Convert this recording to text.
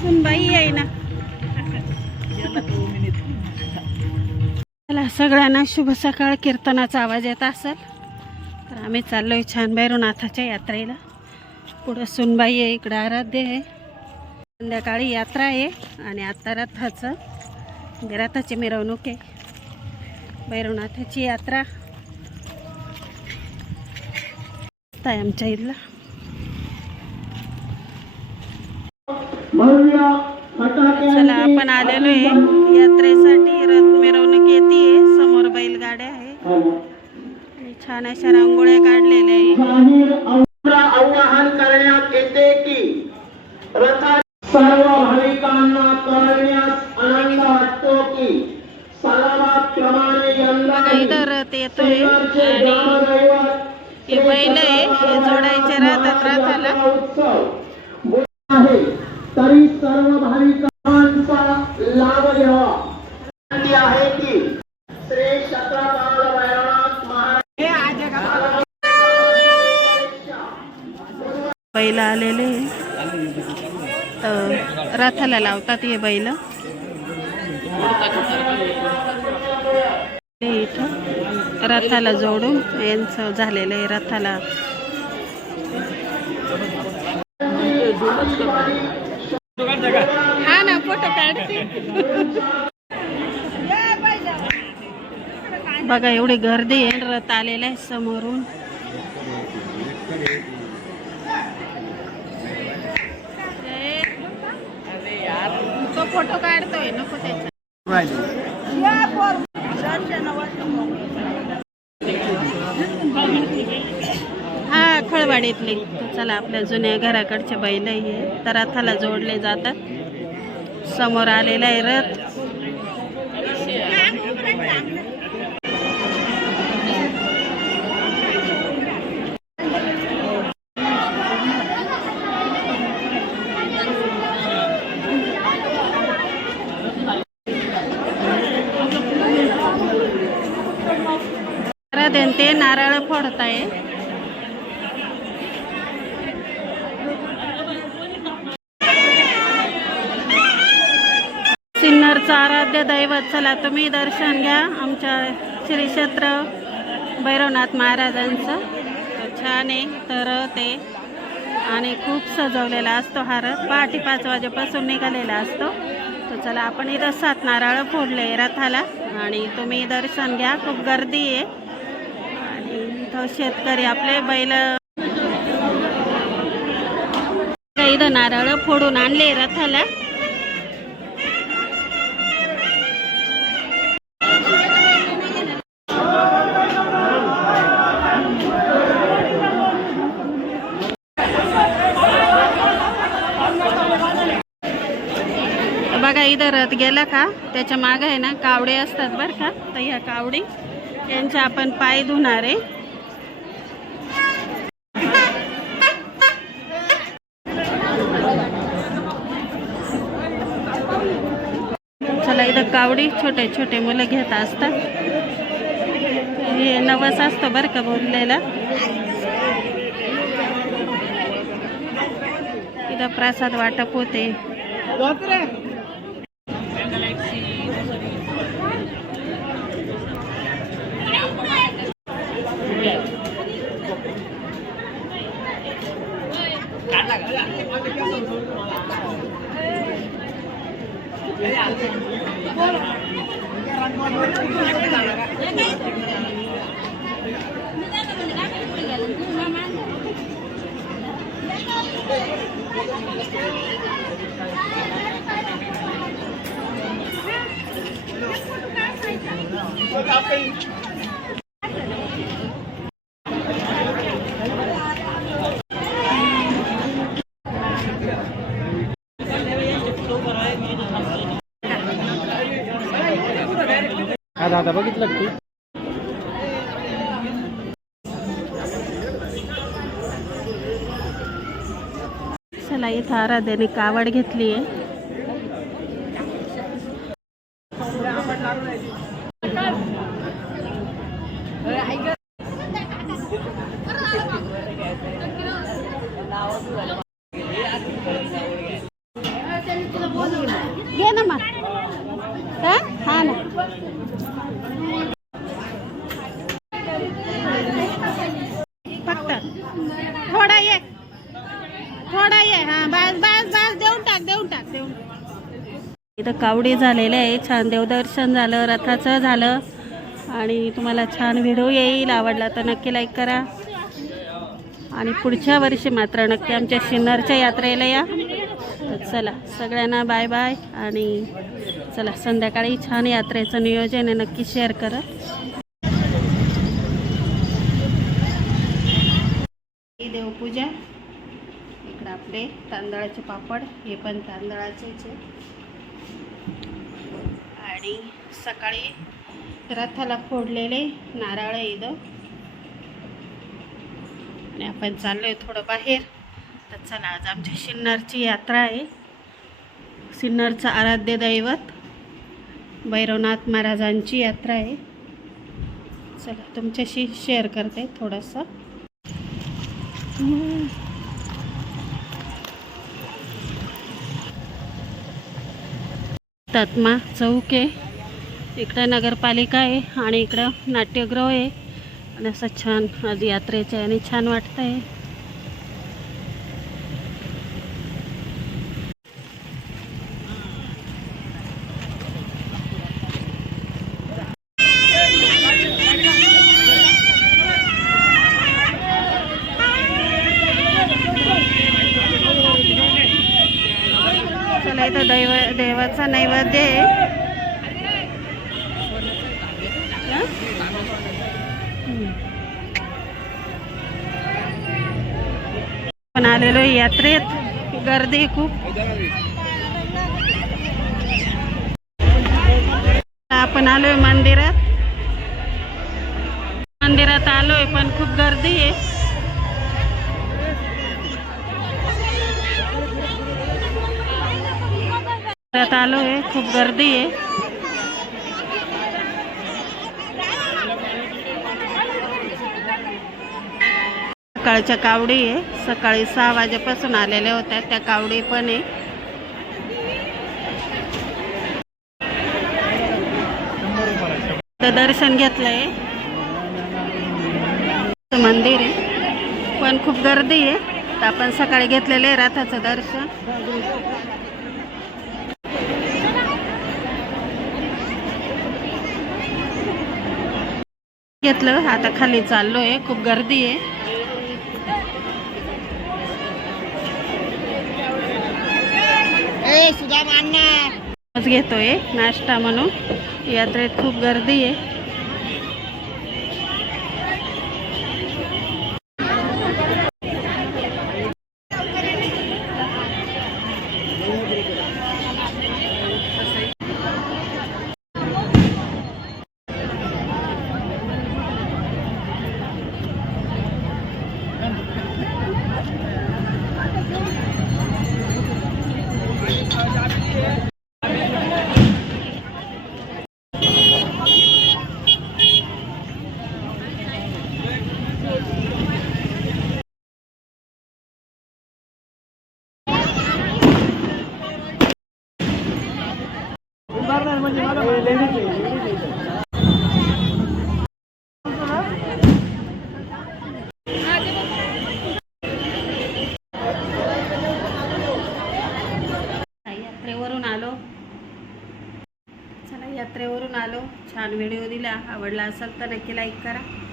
सुनबाई आहे ना. चला सगळ्यांना शुभ सकाळ. कीर्तनाचा आवाज येत असेल तर आम्ही चाललोय छान भैरवनाथाच्या यात्रेला. पुढं सुनबाई आहे, इकडं आराध्य आहे. संध्याकाळी यात्रा आहे आणि आता रथाची मिरवणूक आहे. भैरवनाथाची यात्रा आहे आमच्या इथला. चला आपण आलेलो आहे यात्रेसाठी. रथ मिरवणूक येते. समोर बैलगाड्या आहे. छान अशा रांगोळ्या काढलेल्या आहे. आवाहन करण्यात येते की रथा सर्व भाविकांना करण्यास आनंद वाटतो की सलामाप्रमाणे यंदा इथं रथ येतोय आणि हे बैल आहे, हे जोडायचे राहतात रथाला. आहे तरी सर्व भाविकांचा लाभ घ्यावा. विनंती आहे की श्री शतकाल भैरवनाथ महाराज बैल आलेले रथाला लावतात. हे बैल इथं रथाला जोडून यांचं झालेलं आहे. रथाला हा ना फोटो काढते. बघा एवढी गर्दी आहे. रथ आलेला आहे समोरून. तो फोटो काढतोय नको त्याचा. हा खळवाडीतले. चला आपल्या जुन्या घराकडचे बैल हे तर रथाला जोडले जातात. समोर आलेला आहे रथ. ते नारळ फोडताय. सिन्नरचं आराध्य दैवत. चला तुम्ही दर्शन घ्या आमच्या श्री क्षेत्र भैरवनाथ महाराजांचं. छान आहे तर ते आणि खूप सजवलेला असतो हा रथ. पहाटे 5 वाजेपासून निघालेला असतो. तर चला आपण इथं 7 नारळ फोडले रथाला आणि तुम्ही दर्शन घ्या. खूप गर्दी आहे आणि इथं शेतकरी आपले बैल इथं नारळ फोडून आणले रथाला. बघा इथं रथ गेला का त्याच्या मागे आहे ना कावडे असतात बरं का. तर ह्या कावडी यांचे आपण पाय धुणार आहे. चला इथं कावडी छोटे छोटे मुलं घेत असतात. हे नवस असतं बरं का बोललेला. इथं प्रसाद वाटप होते. दादा बघितलं तू. चला इथं आराध्याने कावड घेतली आहे. हा हा ना. फक्त थोडा ये, थोडा ये. हा बस बस बस, देऊन टाक देऊन टाक देऊन टाक. इथं कावडी झालेले आहे. छान देवदर्शन झालं, रथाचं झालं आणि तुम्हाला छान व्हिडिओ येईल. आवडला तर नक्की लाईक करा आणि पुढच्या वर्षी मात्र नक्की आमच्या सिन्नरच्या यात्रेला या. तर चला सगळ्यांना बाय बाय आणि चला संध्याकाळी छान यात्रेचं नियोजन आहे, नक्की शेअर करा. ही देवपूजा. इकडं आपले तांदळाचे पापड, हे पण तांदळाचेच आहे. आणि सकाळी रथाला फोडलेले नारळ इथं. आणि आपण चाललोय थोडं बाहेर. तर चला आज आमच्या सिन्नरची यात्रा आहे. सिन्नरचं आराध्य दैवत भैरवनाथ महाराजांची यात्रा आहे. चला तुमच्याशी शेअर करते थोडंसं. तात्मा चौक आहे, इकडं नगरपालिका आहे आणि इकडं नाट्यगृह आहे. आणि असं छान आज यात्रेचं आहे आणि छान वाटतं आहे. चला इथं देवाचा नैवेद्य आहे. पण आलेलो यात्रेत, गर्दी खूप. आपण आलोय मंदिरात. मंदिरात आलोय पण खूप गर्दी आहे. मंदिरात आलोय, खूप गर्दी आहे. सकाळच्या कावडी आहे, सकाळी 6 वाजेपासून आलेल्या होत्या त्या कावडी पण आहे. दर्शन घेतलंय, मंदिर आहे पण खूप गर्दी आहे. तर आपण सकाळी घेतलेलं आहे रथाचं दर्शन. घेतलं, आता खाली चाललोय, खूप गर्दी आहे. घेतोय नाश्ता म्हणून. यात्रेत खूप गर्दी आहे. यात्रेवरून आलो. चला यात्रेवरून आलो, छान व्हिडिओ दिला. आवडला असेल तर नक्की लाईक करा.